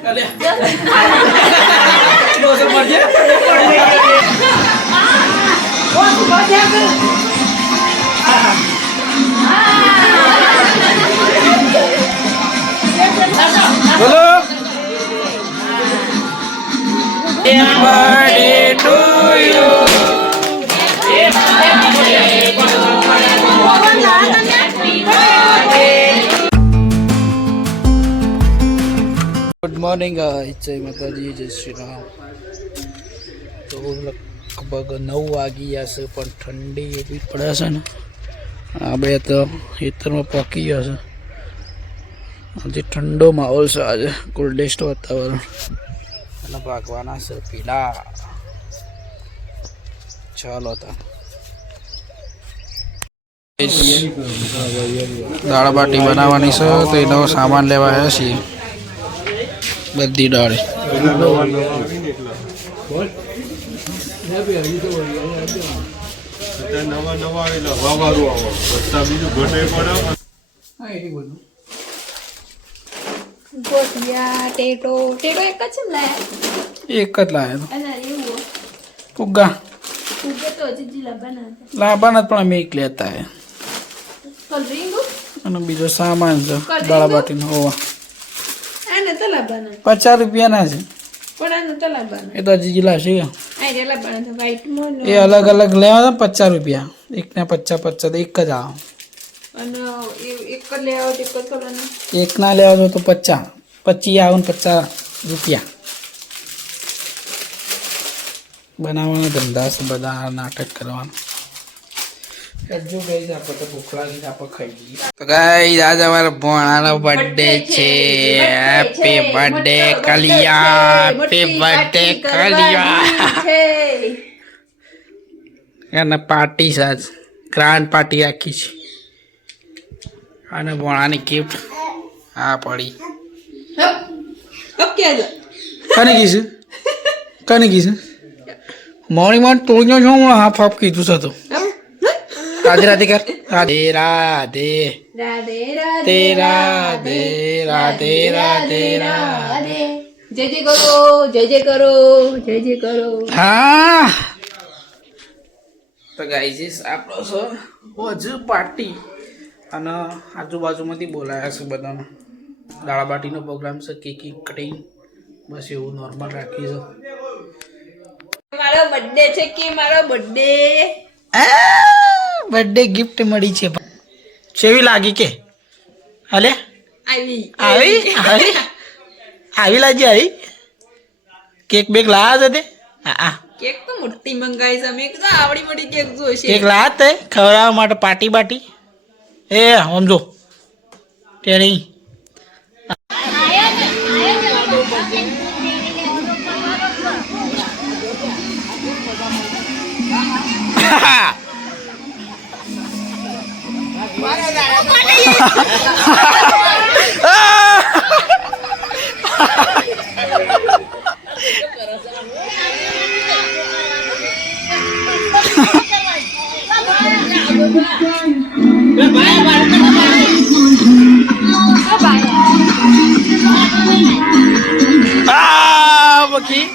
બોલો birthday to you. Good morning જય માતાજી, જય શ્રી રામ. તો લગભગ 9 વાગી ગયા છે પણ ઠંડી એવી પડે છે ને. આ બે તો ખેતરમાં પકી ગયા છે. આજે ઠંડો માહોલ છે, આજે કોલ્ડેસ્ટ વાતાવરણ અને ભાગવાના છે પીલા. ચાલો તા દાળ બાટી બનાવવાની છે તો એનો સામાન લેવા આવ્યા છીએ. બધી દાળ એક જ લાયા ફુગ્ગા લાવવાના પણ અમે એક લેતા અને બીજો સામાન છે દાળ બાટીનો. હોવા 50 રૂપિયાના છે એ તો હજી લાવશે. એ અલગ અલગ લેવા 50 રૂપિયા એકના 50 એક જ આવે. એક ના લેવા તો 50 આવે ને 50 રૂપિયા. બનાવવાના ધંધા છે બધા, નાટક કરવાનું. જો ગાઈસ આપણે તો ભૂખ લાગી આપણે ખાઈ લઈએ. તો ગાઈસ આજે અમારા ભોણાનો બર્થડે છે. Happy birthday Kaliya, happy birthday Kaliya. એને પાર્ટી છે આજ, ગ્રાન્ડ પાર્ટી રાખી છે. અને ભોણાની ગિફ્ટ આ પડી. કને કીધું કને કીધું મોર્નિંગ માં તોડ્યો છો. હાફ હાફ કીધું છે તો. રાધે રાધે કર. રાધે રાધે રાધે રાધે રાધે રાધે રાધે. જય જય કરો, જય જય કરો, જય જય કરો. હા તો ગાઈસ આપણો છે હજુ પાર્ટી અને આજુબાજુમાંથી બોલાયા છે બધાને. દાળ બાટીનો પ્રોગ્રામ છે, કેક કટિંગ બસ એવું નોર્મલ રાખી છે. મારો બર્થડે છે કે મારો બર્થડે બર્થડે ગિફ્ટ મળી છે. કેવી લાગી કે હાલે આવી આવી આવી આવી લાગી આવી. કેક બેક લાયા છે? હા કેક તો મોટી મંગાઈ છે અમે. એક તો આવડી મોટી કેક જોઈશે. કેક લાયા તે ખવડાવવા માટે પાર્ટી બાટી. એ સમજો તેની બકી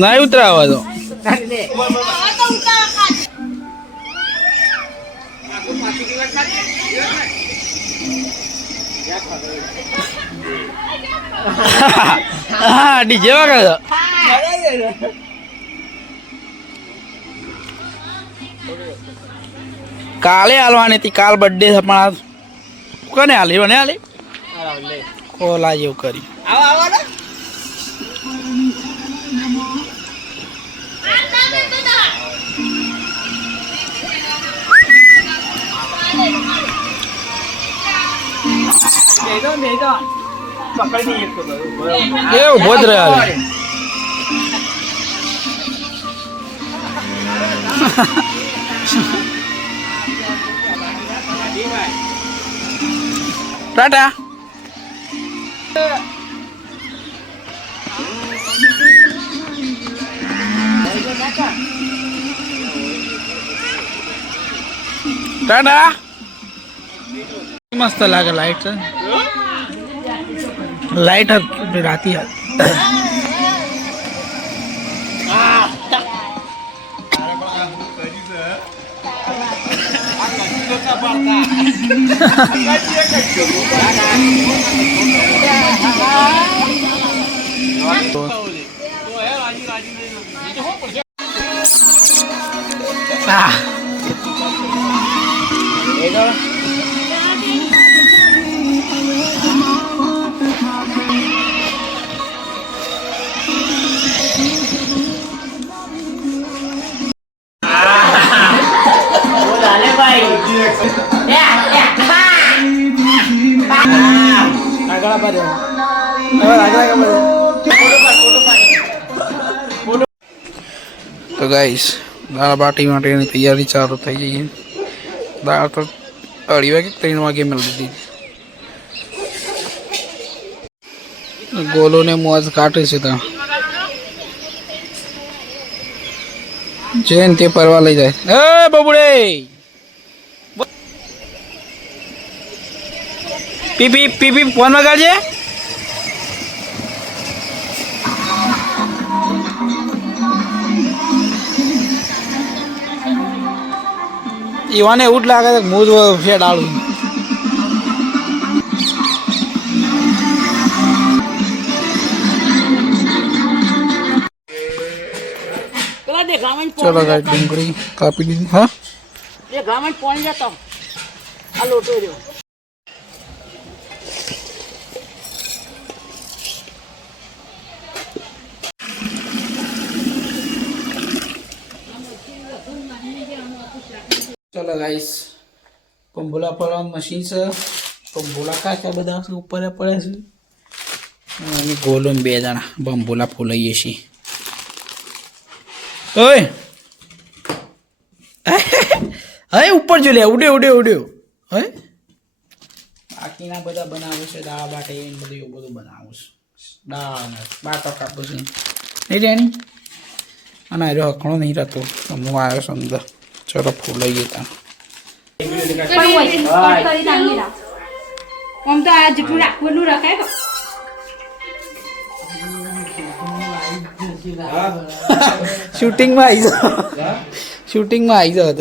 નહીં ઉતરાવા તો. હા ડીજે વાગે તો કાલે હાલવાની હતી. કાલ બર્થડે છે પણ કોને હાલી મને હાલી કોલા જેવું કરી. એ ઉભો જ રહ્યા. ટાટા. ટાટા. મસ્ત લાગે લાઈટ છે. લાઈટ રાતી તો ગાઈસ દાળ બાટી માટેની તૈયારી ચાલુ થઈ ગઈ. દાળ તો 2:30 વાગે 3 વાગે મળી દીધી. ગોલો ને મોજ કાઢે છે ત્યાં જેન તે પરવા લઈ જાય. એ બબુડે પીપી પીપી ફોન વગાડજે. ઈવાને એવું જ લાગે છે હું જ ફેડ આવું. ચલો ગાય ડુંગળી કાપી દીધી. હા એ ગામમાં પાણી જતો આ લોટો જો. ચલો ગાઈસ પંભોલા પડવાનું મશીન છે. પંભોલા કાચા બધા ઉપર પડે છે અને ગોલો 2 જણા બંભોલા ફોલાઈએ છીએ. ઓય હવે ઉપર જો લે ઉડ્યો ઉડ્યો ઉડ્યો. હવે બાકીના બધા બનાવું છે દાળ બાટે બધું એવું બધું બનાવું છે. દાળ બાટો કાપું છે નહીં જાણી અને આજો હખણો નહીં રહેતો હું આવ્યો છું અંદર. ચલો ફૂલાઈએ ત્યાં શૂટિંગમાં આવી જાઓ. શૂટિંગમાં આવી જાઓ.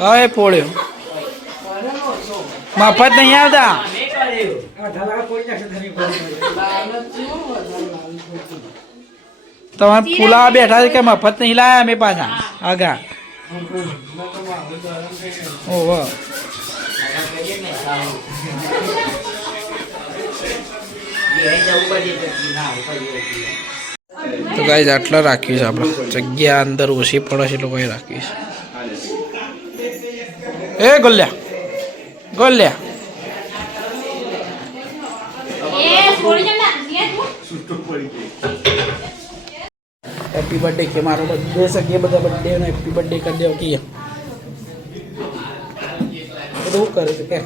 હવે પોળ્યો મફત નહીં આવતા. તમારે ફૂલાવા બેઠા છે કે મફત નહીં લાયા અમે પાછા આગા. ઓહો તો ગાઈસ આટલા રાખ્યું છે આપણે. જગ્યા અંદર ઓછી પડે છે લોકો રાખ્યું છે. એ ગોલ્યા ગોલ્યા હેપી બર્થડે કે મારો બર્થડે છે કે બધા બર્થડે ને હેપી બર્થડે કરી દેવો કે બધું કરે છે કે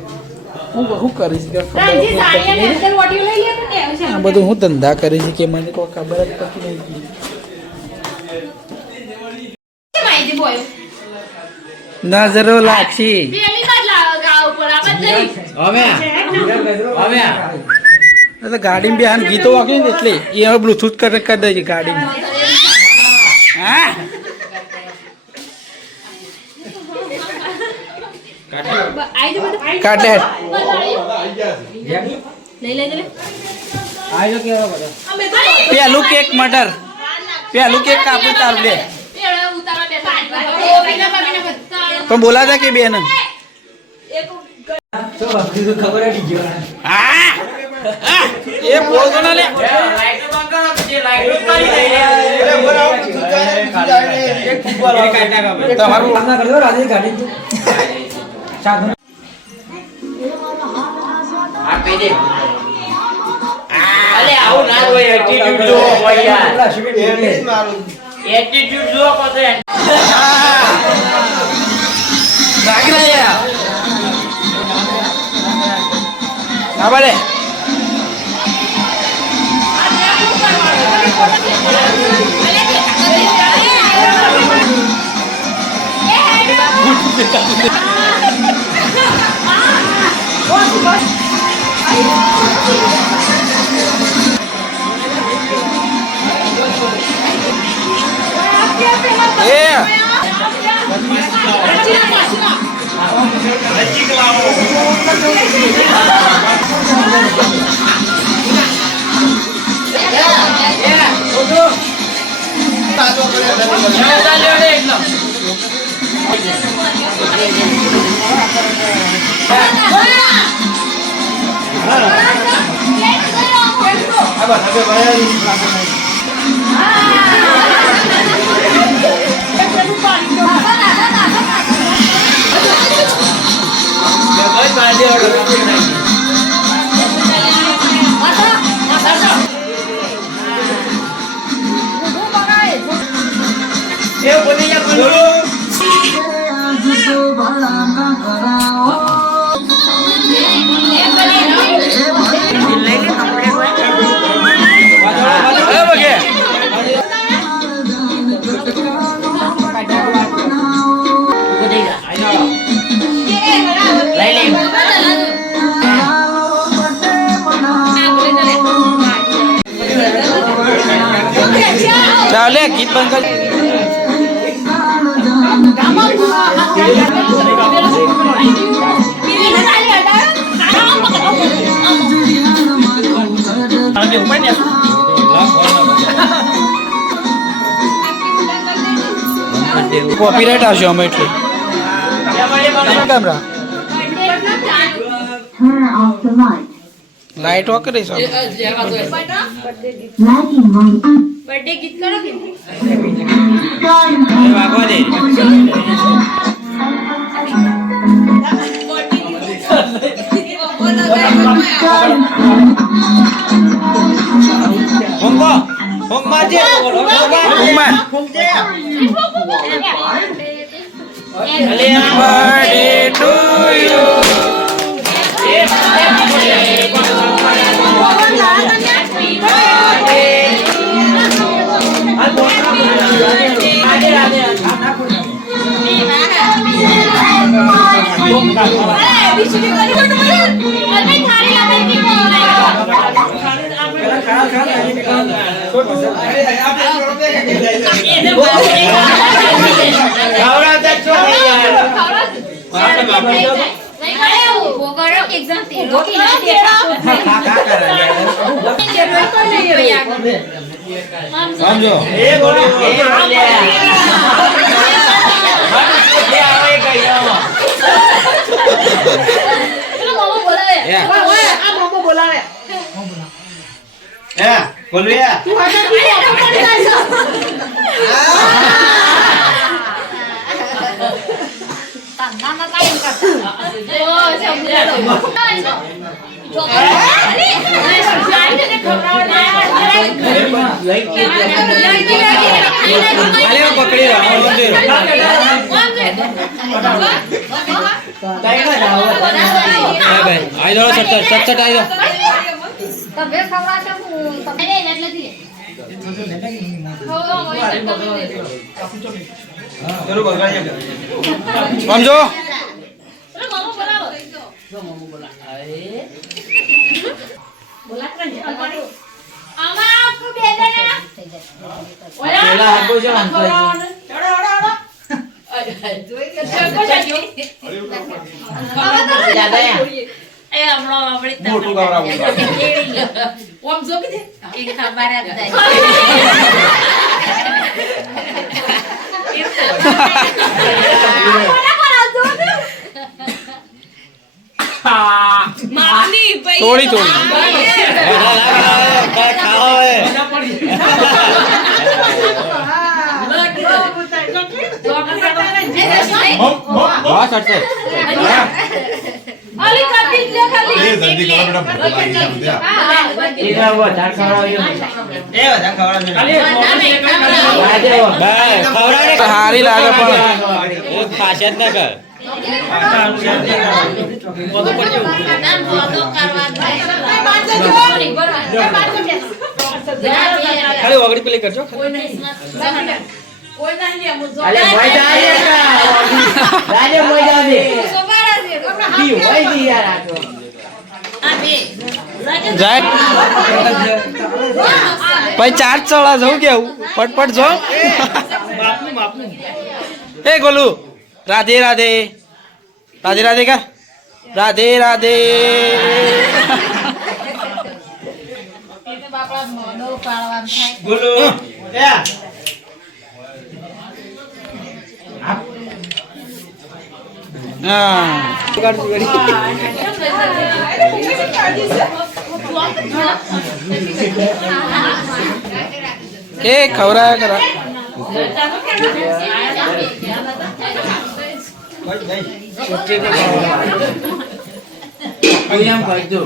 હું કરીશ કે આ બધું હું ધંધા કરી છે કે મને કોઈ ખબર જ પડતી નહીં. નજરો લાગશી ગાડી બેહાન ગીતો વાગે ને એટલે એ હવે બ્લુટૂથ કનેક્ટ કરી દે છે ગાડીમાં. હા કાઢે પેલું કેક મટર પેલું કેક કાપી તારું લે પણ બોલાતા કે બેન એ બોલતો ના લે તમારું આવું ના હોય એટીટ્યુડ જો હોય યાર એટીટ્યુડ જો કોતે હા ભલે ચાલે ગીત બંધ કર કોપીરાઇટ આવશે અમે એટલે કેમેરા લાઈટ ઓકે રહી સર બર્થડે ગીત કરો કે વાગવા દે હોંગો હોંગમાં જે હોંગમાં બર્થડે ટુ યુ સમજો સમજો થોડી થોડી હારી લાગે પણ ખાસિયત ના કર ખાલી વગડી પેલી કરજો અલે ભાઈ જાય રાજે ભાઈ જાય કી ભાઈ દી યાર આ તો જાય ભાઈ ચાર ચડા જવું કેવું પટપટ જો એ ગોલુ રાધે રાધે રાધે રાધે કા રાધે રાધે બોલો એ ખવરાયા કરા એમ કરજો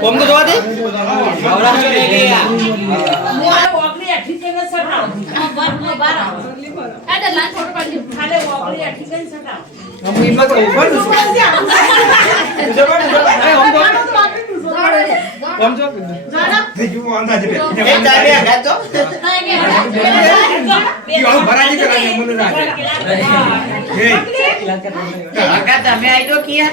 કોમ તો જોવા દે નવરા તો લઈ ગયા તમે આઈ તો કિયા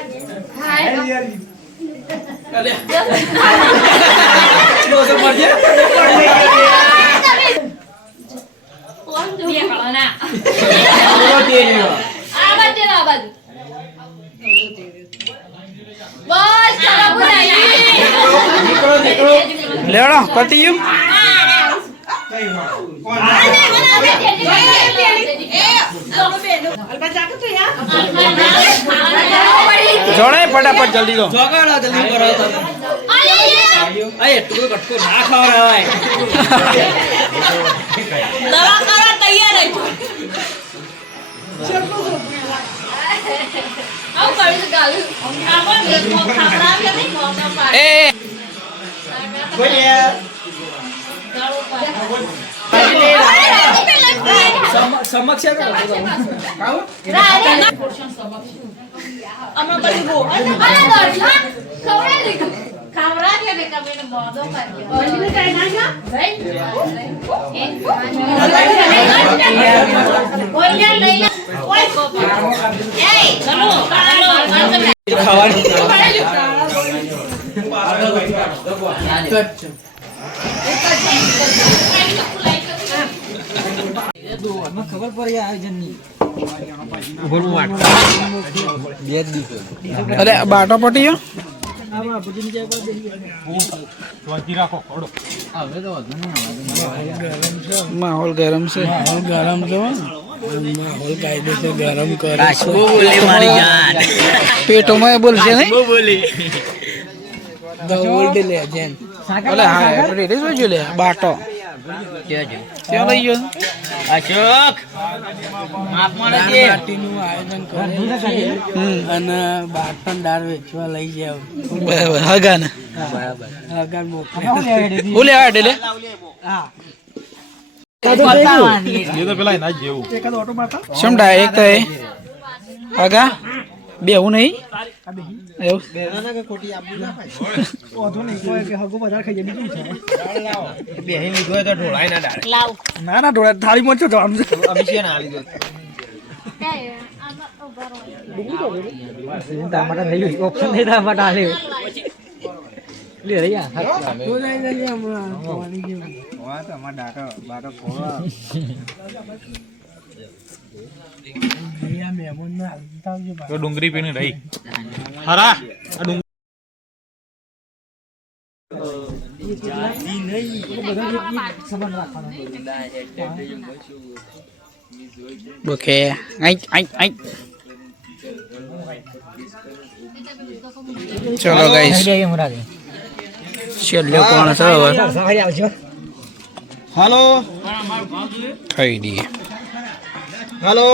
લેવડો પતી ગયું જોડે ફટાફટ જલ્દી દો જોગાડો જલ્દી કરો અય એટલું કટકો ના ખવડાવાય દવા કરવા તૈયાર જ આવ કરી ગાલ આમાં ખવડાવે નહીં મોંમાં પાડે એ બોલ્યા સમક્ષ ખબર પડી આયોજન ની અરે બાટો પટી ગયો માહોલ ગરમ છે ગરમ છે માહોલ કાયદેસર ગરમ કરે પેટોમાં બોલશે નહીં બોલતી લે જેન ઓલે હા રેડી જોઈ લે બાટો ક્યાં લઈ ગયો અશોક પાર્ટીનું આયોજન કરે અને બાટન દાળ વેચવા લઈ જાવ બરાબર હગાને બરાબર હગાન મોકલે હું લેવા એટલે શમ ડાયરેક્ટ તો હગા બે હું નહીં એવું ના ના ઢોળા થાળી માં છો જવાનું છે ડુંગળી પીને રહી હરા ઓકે ચલો ગાઈસ છેલ્લો કોણ છે હવે હાલો ખાઈ દઈએ હાલો